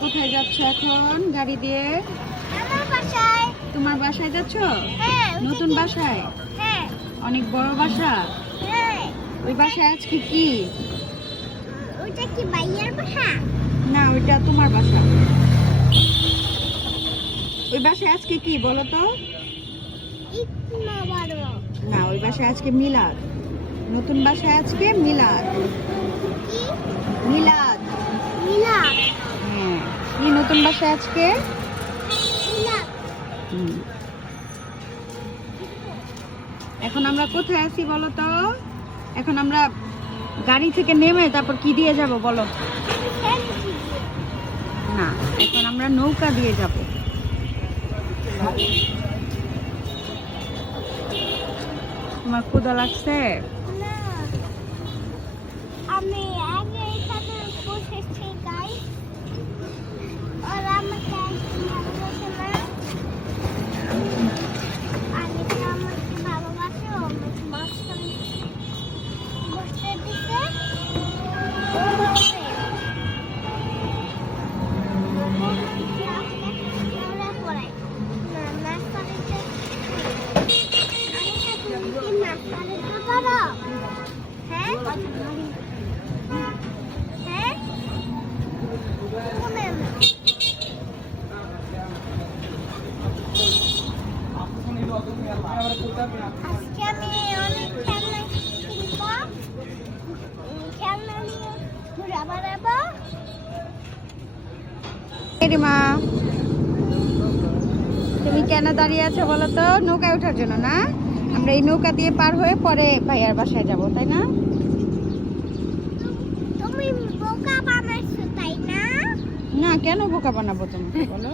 কোথায় যাচ্ছ এখন গাড়ি দিয়ে? আমার বাসায়। তোমার বাসায় যাচ্ছ? হ্যাঁ নতুন বাসায়? হ্যাঁ। অনেক বড় বাসা? হ্যাঁ। ওই বাসায় আজকে কি? ওটা কি ভাইয়ার বাসা? না ওইটা তোমার বাসা। ওই বাসায় আজকে কি বলো তো? না ওই বাসায় আজকে মিলাদ। নতুন বাসায় আজকে মিলাদ। মিলাদ। মিলাদ। কি নতুন বাসায় আজকে? এখন আমরা কোথায় আছি বলো তো? এখন আমরা গাড়ি থেকে নেমে তারপর কি দিয়ে যাব বলো? না, এখন আমরা নৌকা দিয়ে যাব। তোমার ক্ষুদা লাগছে না আমি আগে এখানে বসেছি গাই আর আমাকে একদম ভালোবাসে না আমি তো আমাকে ভালোবাসে ও আমাকে মাঝখানে বসতে দিতে ও বসে। আমরা পড়াই। না, নাস্তা দিতে আরেকটা তুমি কি নাস্তা দিতে পারো? হ্যাঁ? হ্যাঁ? শোনেন। আজকে আমি অনেক খেলনা কিনবো উম, খেলনা নিয়ে ঘুরে বেড়াবো মা তুমি কেন দাঁড়িয়ে আছো বলো তো নৌকায় ওঠার জন্য না? আমরা এই নৌকা দিয়ে পার হয়ে পরে ভাইয়ার বাসায় যাব তাই না? তুমি বোকা বানাইছো তাই না? না কেন বোকা বানাবো তোমাকে বলো?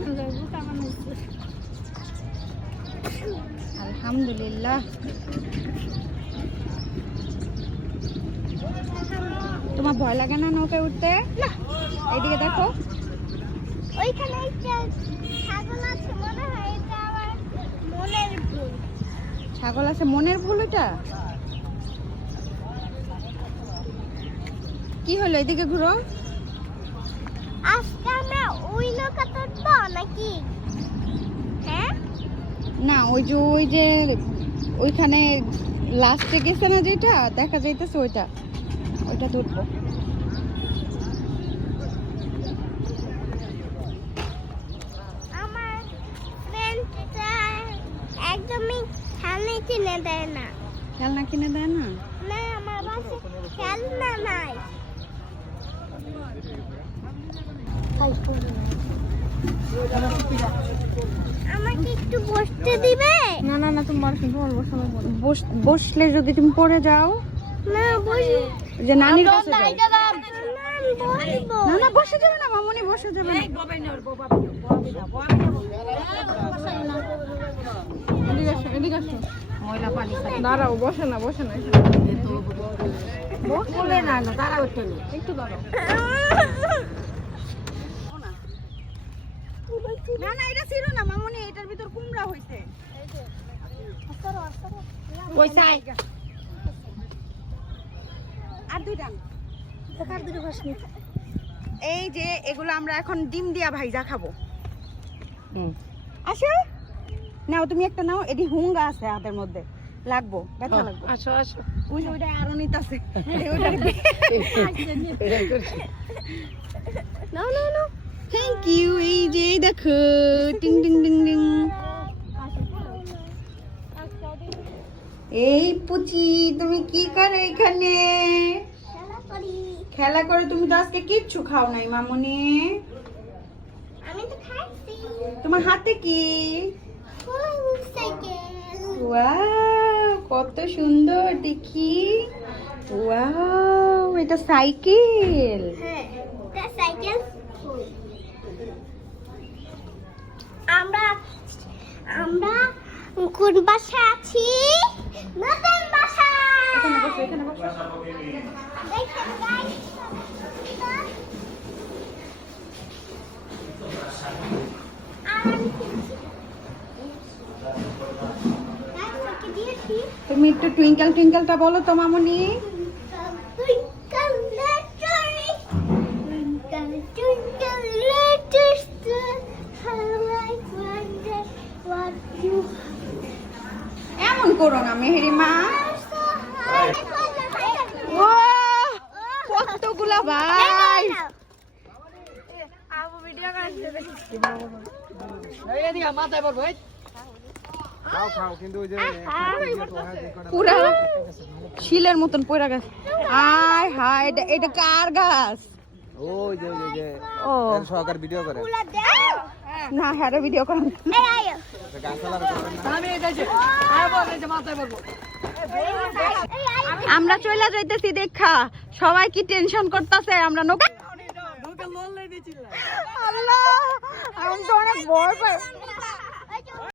আলহামদুলিল্লাহ। তোমার ভয় লাগে না নৌকায় উঠতে? না। এইদিকে দেখো। ওইখানে ছাগল আছে মনে হয় এটা আমার মনের ভুল ছাগল আছে মনের ভুল এটা কি হলো এদিকে ঘুরো? আজকে আমরা ওই নৌকা তুলবো নাকি? হ্যাঁ? না ওই যে ওই যে ওইখানে লাস্টে গেছে না যেটা? দেখা যাইতেছে ওইটা। ওইটা তুলবো আমার ফ্রেন্ডটা একদমই খেলনা কিনে দেয় না খেলনা কিনে দেয় না না আমার বাসায় খেলনা নাই আমাকে একটু বসতে দিবে না না না তুমি বসো বসলে যদি তুমি পড়ে যাও না যে নানির কাছে যাও। না না না বসে যাবে না মামনি বসে যাবে না এদিকে আসো, এদিকে আসো। ময়লা পানি দাঁড়াও বসে না বসে না বসলে না না দাঁড়াও একটু। একটু দাঁড়াও। না না এটা ছিল না মামনি এটার ভিতর কুমড়া হইছে। ওই সাই আর দুইটা। এই যে এগুলো আমরা এখন ডিম দিয়া ভাইজা খাব। আসো। নাও তুমি একটা নাও এটি হুঙ্গা আছে হাতের মধ্যে। লাগবো ব্যথা লাগবে। আসো আসো। ওই যে ওইটা আরও নিতাছে। No no no thank you এই যে দেখো টিং টিং টিং টিং। এই পুচি তুমি কি করো এখানে? খেলা করি করে তুমি তো আজকে কিচ্ছু খাও নাই মামনি। আমি তো খাইছি তোমার হাতে কি? ওয়াও কত সুন্দর দেখি। ওয়াও এটা সাইকেল। হ্যাঁ সাইকেল আমরা আমরা কোন আছি? নতুন বাসা এখানে বসো এখানে বসো। টুইঙ্কেল টুইঙ্কেলটা বলো তো মামনি। এমন করো না মেহেরিমা কতগুলা ভাই। মাথায় পড়ব খাও খাও কিন্তু ওই যে পুরা শিলের মতন পড়া গেছে। আয় হায় এটা এটা কার গাছ? ওই যে ওই যে ও। সহকার ভিডিও করে। না হ্যাঁ ভিডিও করুন। আমরা চলে যাইতেছি দেখা। সবাই কি টেনশন করতেছে? আমরা নৌকা আল্লাহ আমি তো অনেক ভয় পাই